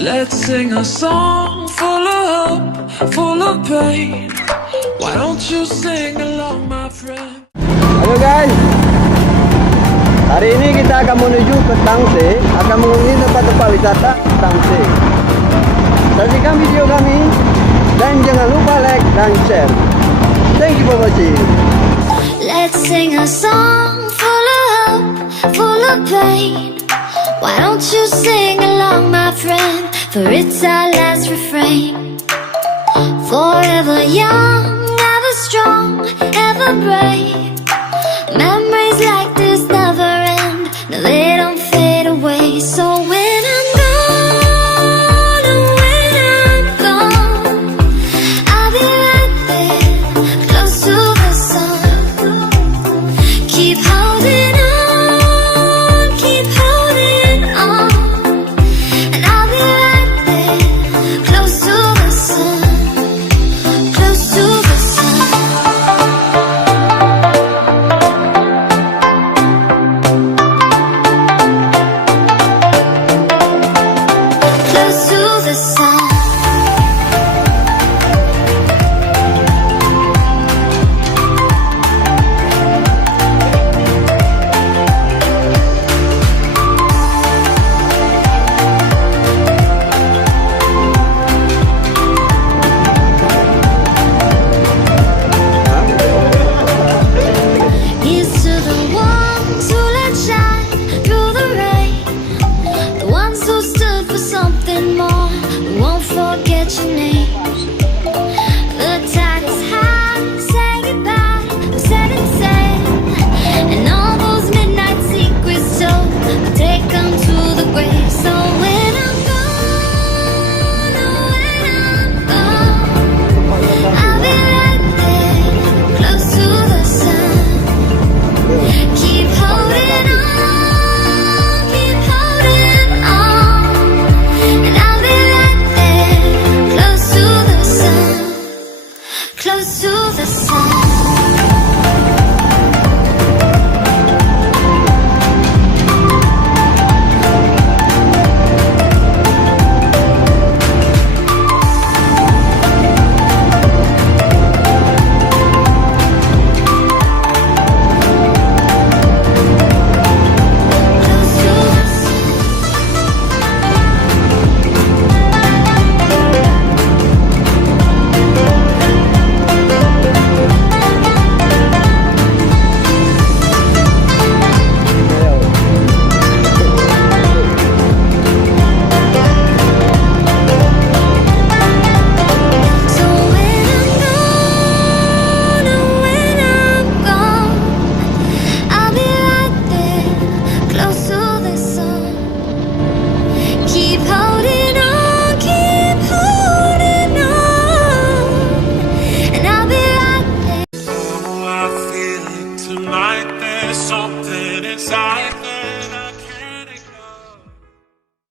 Let's sing a song full of hope, full of pain. Why don't you sing along, my friend? Halo guys, hari ini kita akan menuju ke Tangse, akan mengunjungi tempat-tempat wisata Tangse. Saksikan video kami dan jangan lupa like dan share. Thank you for watching. Let's sing a song full of hope, full of pain. Why don't you sing along, my friend? For it's our last refrain. Forever young, ever strong, ever brave. Memories like this never end. No, they don't